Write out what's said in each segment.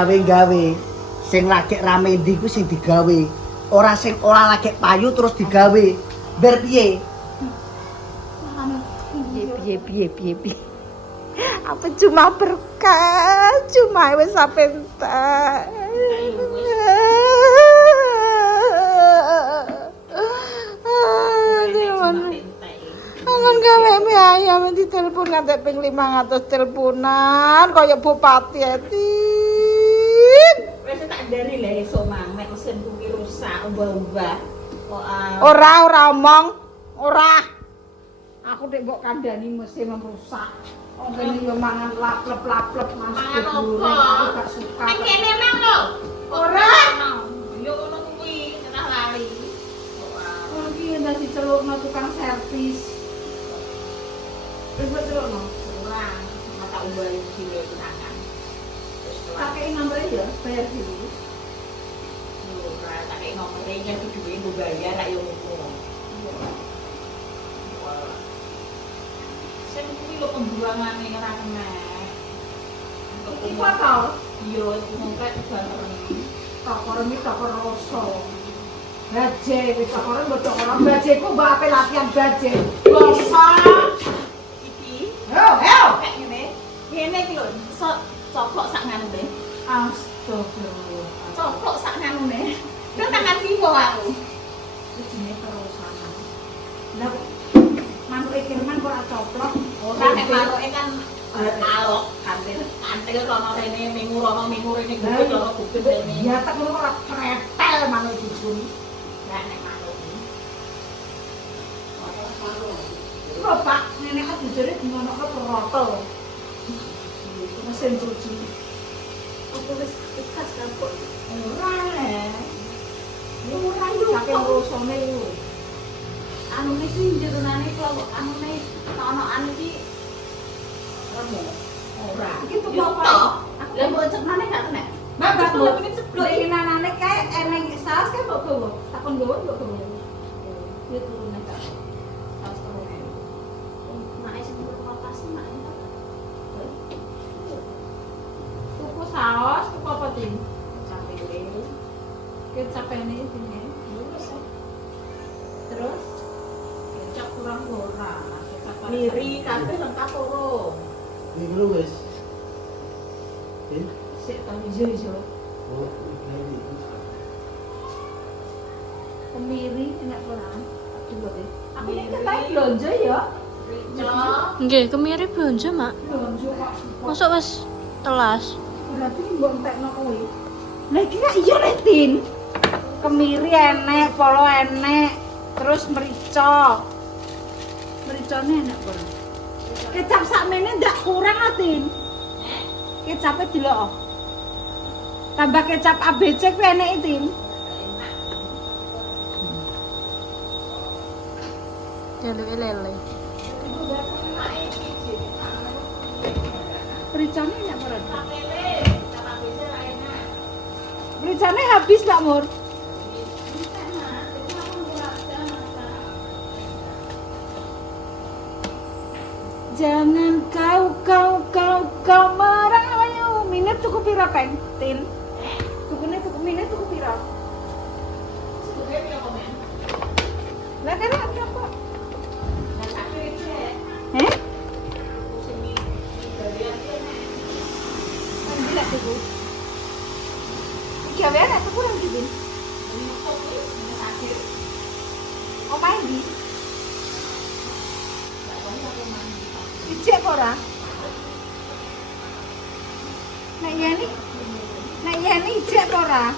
gawe-gawe. Sing lagi rame ndi ku sing digawe. Ora sing ora lagi payu terus digawe. Ber piye? Piye. Apa cuma berkah, cuma wis sampe entek. Kangen gawe mie ayam ditelepon ngantek ping 500 teleponan kaya bupati Etin. Wis tak ndari lho esuk mang nek mesin kuwi rusak ubah-ubah. Kok Ora omong, ora. Aku nek mbok kandhani mesin rusak. Oh kene yo mangan laplep-laplep Mas. mangan Goreng, opo? aku gak suka. Nek kene mang lho. Ora. Yo ngono kuwi ora lali. Oh iki ndak dicelukno tukang servis. Wis celukno. Ora, mata ubah iki lho tenanan. Terus Kakek nomere ya bayar dulu. ora tak nomere nyek duwe nggo bayar rak yo ngono. Sing kuwi lho pembuangane ora kena. Iki apa? Iya, mongkek banget. Tokor rasa. Baje wis tokore mbok tokor bajeku mbok ape latihan baje. Gosok. Iki Yo. kayak ngene. Ngene iki lho, coplok sak nganune. Astagfirullah. Coplok sak nganune. Kan tangan kiwa aku. Iki jenenge terusan. Lah manuke Kirman kok ora coplok. Ora nek manuke kan alok kantil rono rene minggu rene gubet rono gubet rene. Ya tak ngono ora pretel manuk dikun. Lah nek manuk iki. Lho Pak, nenek kan bojone ngono kok roto. Mesin cuci. Apa wis bekas kapok. Ora le. Ora yo Saking rusone iku. anune sing jerone kalau anune ono anu iki remo. Ora. Iki tuh apa? Lah mbok cepane gak kena. Bapak Ceplok ini ceplok iki. Inanane kae eneng saus kae mbok gowo. Takon gowo mbok gowo. Dia turun nek tak. Saus turun. Nek sing turun kotas nek entuk. Tuku saus, tuku apa ting? Sampai dulu. Kecap ini sini. Terus kecap kurang ora. Miri kabeh lengkap urung. Iki wis. Sik ta ijo-ijo. Oh, iki. Kemiri enak ora? Coba deh. Aku Kemiri. iki tak blonjo ya. Rico. Nggih, kemiri blonjo, Mak. Blonjo kok. Mosok wis telas. Berarti mbok entekno kuwi. Lah iki gak iya Letin. Kemiri enek, polo enek, terus merica. Mericane enak ora? Kecap sakmene ndak kurang Letin. Kecape delok. Tambah kecap ABC kuwi enek Tin. Jaluke lele. Mericane enak ora? Mericane habis Pak Mur. Jangan kau merayu. Minat tuku pira Peng? Tin. Minat tuku pira? Lah kan ada kok. Eh? Gila tuku. Iki awe enak tuku nang ndi? Omae ndi? Ijek ora? Nek yani ijek ora?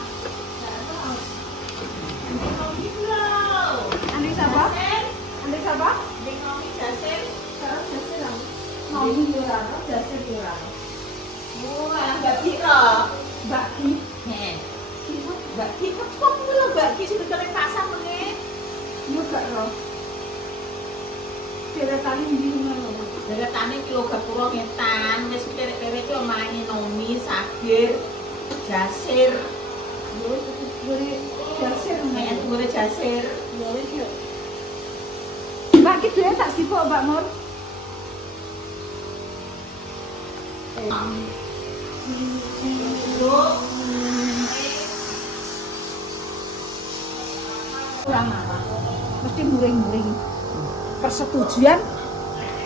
Andi sapa? Dikomi jasil. Sekarang jasir lah. Nomi ora, jasir ora. Wah, Mbak Kira. Mbak Ki, Heh. Mbak Ki kepok lho Mbak Ki sing kene pasang meneh. yo gak ro. Deretane ndi ngono. Deretane kilo gapura ngetan, wis kerek-kerek ki omahe Nomi, Sagir, Jasir. Yo beri jasir Nek ngono. dhuwure Jasir. Yo wis yo. Mbak Ki dhewe tak sipuk Mbak Mur. Yo, Ora marah. Mesti muring-muring. Persetujuan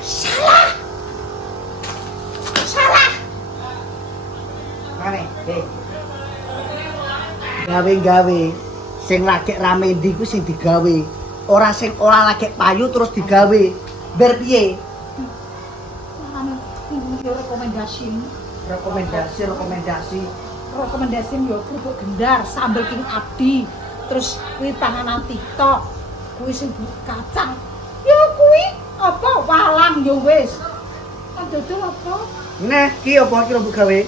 salah. Salah. Mane, gawe-gawe sing lagi rame ndi ku sing digawe. Ora sing ora lagi payu terus digawe. Ber piye? Anu rekomendasi yo kerupuk gendar, sambel king abdi. Terus kuwi panganan TikTok. Kuwi sing kacang. Ya kuwi apa walang yo wis. Dodol apa? Neh, ki apa ki mbok gawe?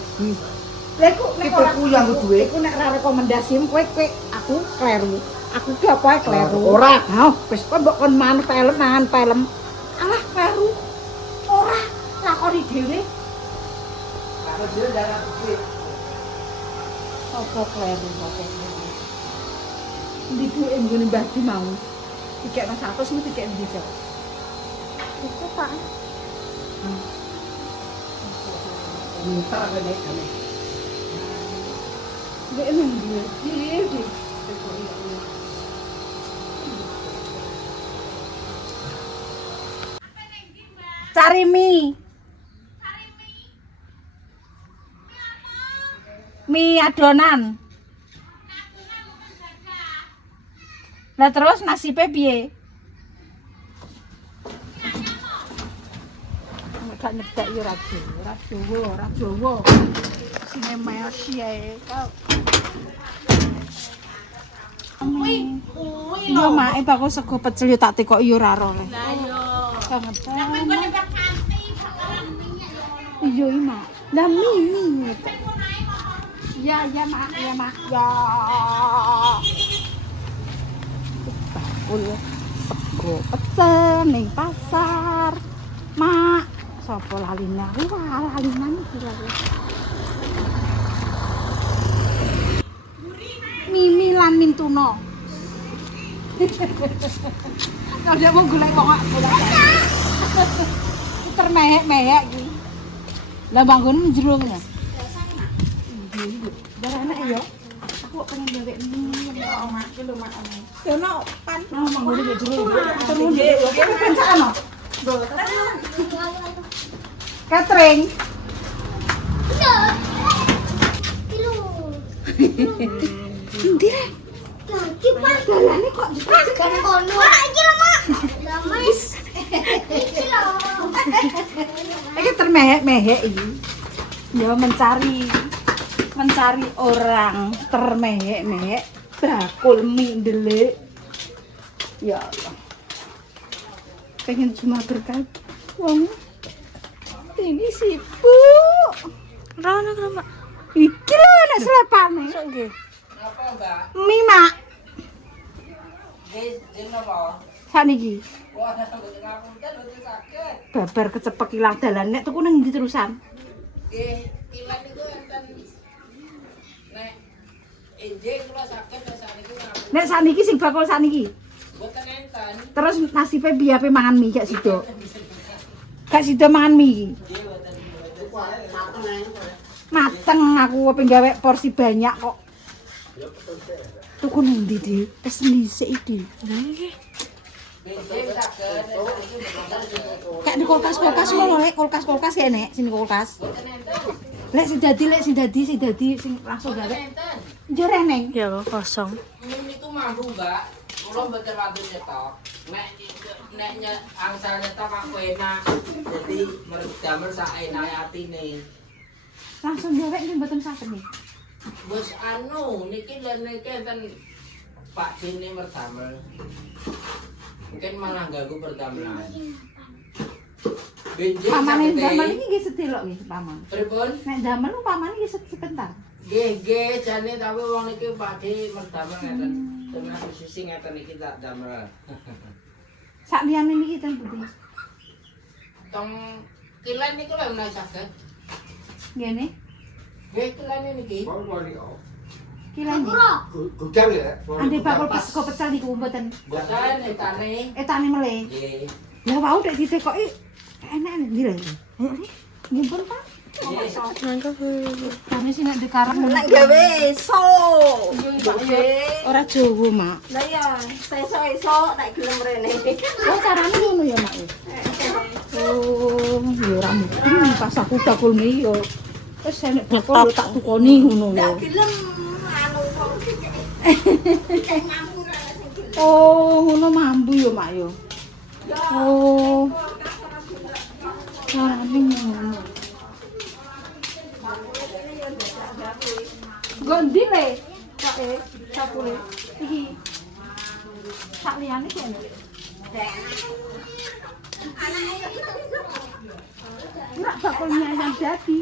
Lha iku nek ora Tipeku yang kudu duwe. iku nek ora rekomendasi kowe aku kleru. Aku ki apa ae kleru. Ora. Ha, wis kok mbok kon mangan film. Alah kleru. Ora lakoni dhewe. Karo dhewe darah duit. Apa kleru apa. Ndi duwe nggone Mbah Di mau. Dikekno 100 mesti dikek ndi, Cok? Itu Pak. Entar kene kene. Mbek ndi? Iki. Cari mie. Mie adonan. Lah terus nasibe piye? Gak nyedak yo ora Jawa. Sine Messi ae. Yo mak aku sego pecel yo tak tekok yo ora ro. Lah yo. Banget. Sampai kok nembak kanti bakalan minyak yo ngono. Iya mak. Lah mie. Ya mak. Ya. Bakul sego pecel ning pasar. Mak, sapa lalina? Wah, lalinan iki lho. Mimi lan Mintuno. Kalau dia mau golek kok golek. Termehek-mehek iki. Lah bangun jero ya. Darane ya. Aku pengen gawe mie ya Mak, ki lho Mak. Sono pan. Nah, bangun di jero. Terus nggih, pencana. Catering. Endi rek? Lagi Pak. Dalane kok Kan kono. Mak iki lho, Mak. Lah Mas. Iki lho. iki termehek-mehek iki. Ya mencari orang termehek-mehek bakul mie ndelik. Ya Allah. Pengen cuma berkat wong ini sibuk. Rana kenapa? Iki lho nek selepane. Sok nggih. Apa Mbak? Mie mak Jin apa? saniki. Wah, betul ngapunten betul sakit. Babar kecepek ilang dalan nek tuku nang ndi terusan? Nggih, kilan niku enten nek enjing kula sakit nek saniki ngapunten. Nek saniki sing bakul saniki. Mboten enten. Terus nasibe piye ape mangan mie gak sida? Gak sida mangan mie. Nggih mboten. Mateng aku pengen gawe porsi banyak kok. Tuku nang ndi, Di? Pesen dhisik iki. Lah nggih. Enjing sakit nek saniki mboten. Kayak di kulkas ngono lek kulkas enek sini kulkas. Mboten enten. Lek sing dadi sing langsung gawe. Enten. Njur eneng. Ya kok kosong. Ini tuh mampu Mbak. Kula mboten wonten nyetok. Nek angsal nyetok aku enak. Jadi damel sak enake atine. Langsung gawe iki mboten saged nih. Bos anu niki lho niki enten Pak Dene merdamel. Mungkin malah ganggu perdamelan. Benjing Pamane sakete. damel iki nggih sedelok nggih paman. Pripun? Nek damel ku pamane nggih sebentar. Nggih jane tapi wong niki Pak De merdamel ngeten. Tenan posisi ngeten iki tak damel. Sak liyane niki ten pundi? Tong kilan niku lho menawi saged. Ngene. Nggih kilan niki. Kilan iki. Gudang ya? Ande bakul sego pecel niku mboten. Boten etane. Etane meleh. Nggih. Lah wau dek ditekoki enak ndi lho. Ayo nggih pun Pak. Nangka Kami sih nek dikarep Nek gawe iso. ora Jawa, Mak. Lah ya, iso nek gelem rene. Oh, carane ngono ya, Mak. Oh, ya ora mungkin pas aku bakul mie yo. Wis nek bakul yo tak tukoni ngono lho. Gelem anu kok. Oh, ngono mambu yo, Mak yo. Oh. Carane ngono. Gondi le. Sakule. Iki. Sak liyane ki enak. Ora bakul mie ayam jadi.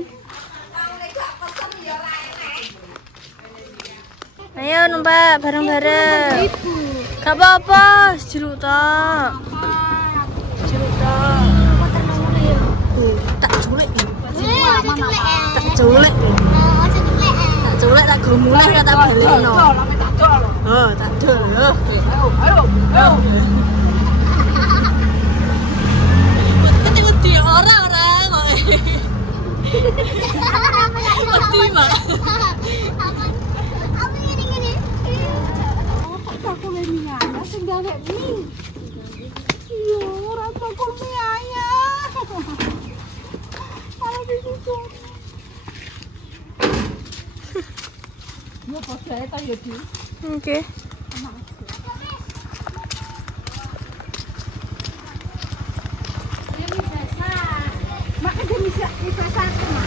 Ayo numpak bareng-bareng. Gak apa-apa, jeruk tok. Jeruk tok. Tak culik. Tak culik. Tak culik tak gomuleh tak balekno. Oh, tak dol. Ayo. Wedi ora kok. Wedi, Mak. Bakul mie ayam sing gawe mie. Iya, ora bakul mie ayam. Kalau disitu. Yo padha ae ta yo, Di. Oke. Mak ada bisa satu, Mak.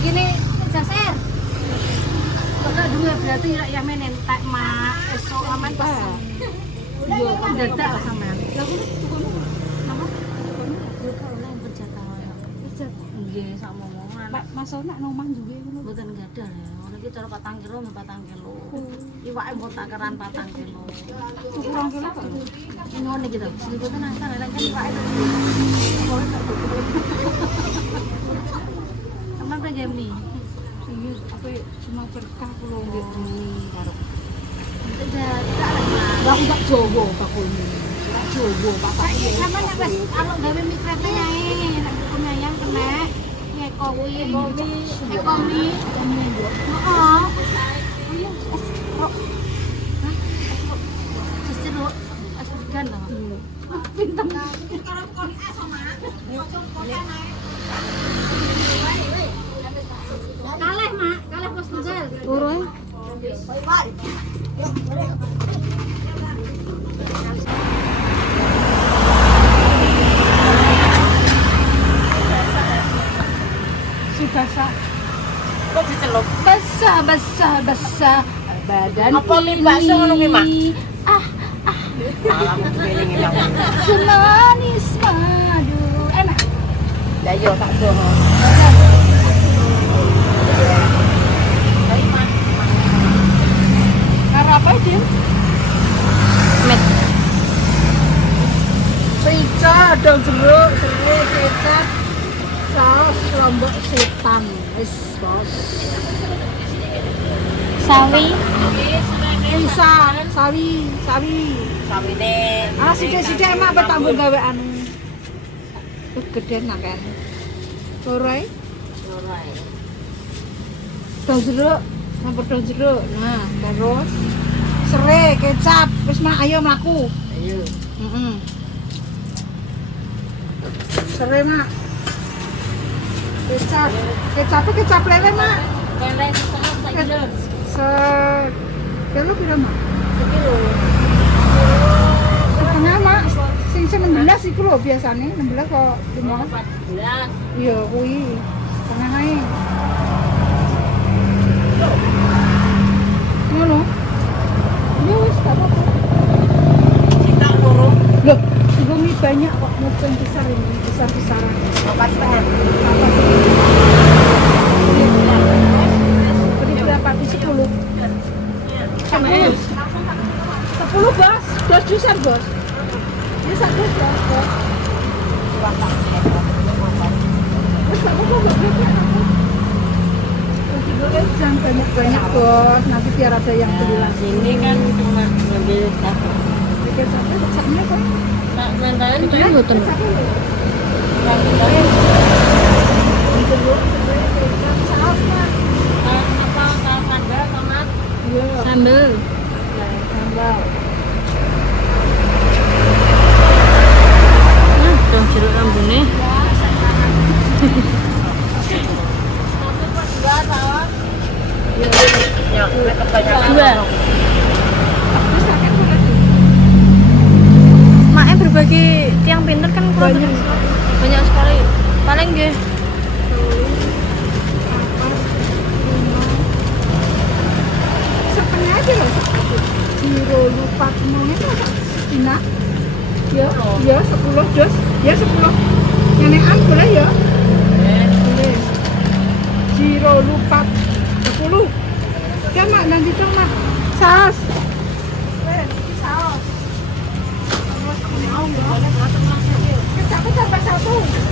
Gini jaser. Bakal dua berarti ya menen tak Mak esok aman pesen. Yo kan dadak sampean. Lah kuwi tukono. Napa? Yo kok oleh berjatah. Nggih, sak momongan. Mak masuk nak nomah juga ngono. Mboten gadah ya. Ora iki cara 4 kilo, 4 kilo. Iwake mbok takaran 4 kilo. Kurang kilo kok. Ngono iki to. Mboten asal kan iwake to. Sama pengen mie. Iya, apa cuma berkah kula nggih mie karo. Tidak Lah aku tak Jawa bakul mie. Tak Jawa bapak. sama nek wis alok gawe mie kreten ae, nek hukum ayam kena eko kuwi ekomi. Heeh. Wis jeruk, es vegan to. Pinten. Kalih, Mak, kalih pos tunggal. Urung. Basah. Kok dicelup? Basah badan Apa mie bakso ngono kuwi, Mak? Malah kepiring ya. Semanis madu. Enak. Lah yo tak dono. Karo apa, Din? Met. Rica, daun jeruk, serai, kecap, saus lombok setan. Wis, Bos. Sawi. Bisa, sawi. Sawine. Ah, sithik-sithik emak apa tambah gawe anu. Kegedean nak kan. Ora daun jeruk, campur daun jeruk. Nah, terus serai, kecap. Wis mak, ayo mlaku. Ayo. Heeh. Serai, Mak. Kecap lele, Mak. Lele setengah tak kilo. Kilo piro, Mak? Setengah, Mak. Sing 16 iku lho biasane, 16 kok 5. 14. Iya, kuwi. Setengah ae. Ngono. Ya wis gak apa-apa. Kita loro. Loh, ibu mie banyak kok, mau yang besar ini, besar-besaran. 4,5. Beri berapa? Di 10. 10. 10, Bos. Dos juicer, Bos. Ini satu dos, Bos. Terus gak apa-apa, Bos. Jangan banyak-banyak, Bos. Nanti biar ada yang beli lagi. Ini kan cuma ngambil satu. Oke, Mentalnya itu mboten. Sambel. Nah, dong jeruk rambune. Dua. Maknya berbagi tiang pinter kan banyak sekali. Paling nggih. Setengah aja loh. Giro lupa semuanya masa Cina? Ya, ya 10 dos, ya 10. Nenekan boleh ya? Boleh. Giro lupa 10. Kan mak nanti tuh mak saus. Saus. Mau ya? Kita sampai 1.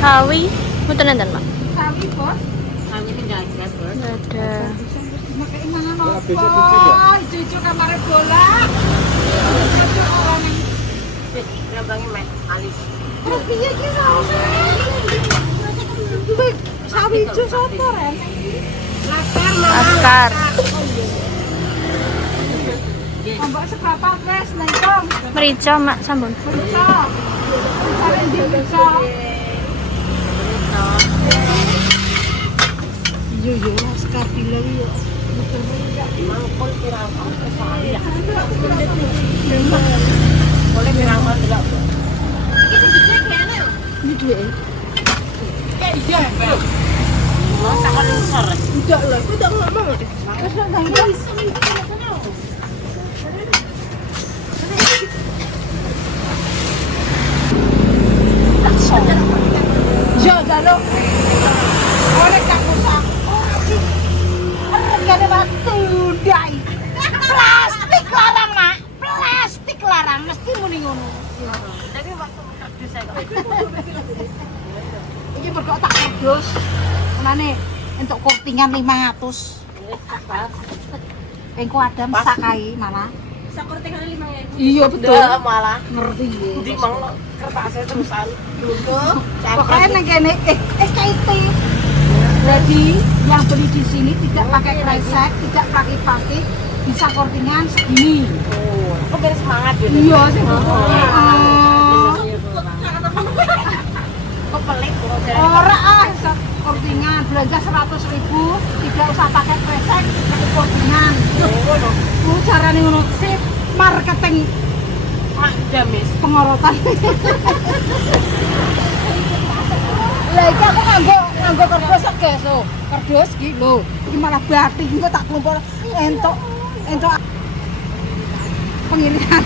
Sawi, mboten enten, Mak. Sawi bos. Kami tinggal jelas, Bos. Nggak ada. Makai mangan apa? Cucu kamar bola. Cucu orang yang Ngambangi mek alis. terus piye iki saus? Kuwi sawi ijo sopo ren? Laskar Askar. Mbak seberapa guys, nengkong. Merica, Mak, sampun. Bisa. Cari di bisa. Yo yo laskar bilang yo. Mangkul pirang kesal ya. Boleh pirang delok. Ini duwe. Iya, Bel. Masak kan besar. Tidak lah, itu udah nggak mau deh. Terus nangis. Yo, galo. Oleh kamu sak. Regane batu dai. Plastik larang, Mak. Plastik larang mesti muni ngono. Tapi waktu kardus saya kok. Iki mergo tak kardus. Menane entuk kurtingan 500. Engko Adam sakai malah. Sakurtingan 5.000. Iya betul. Malah Ngerti ya. di mang kertasnya terusan. Luntur. Pokoknya neng kene SKT. Jadi yang beli di sini tidak pakai kresek, tidak pakai plastik, bisa kortingan segini. Oh, kok biar semangat gitu. Iya sih. Kok pelik kok. Ora ah, kortingan belanja 100.000, tidak usah pakai kresek, pakai kortingan. Carane ngono sip, marketing Mak jamis. pengorotan. Lah iki aku nganggo kardus guys lho. Kardus iki lho. Iki malah batik engko tak klumpuk entuk pengirian.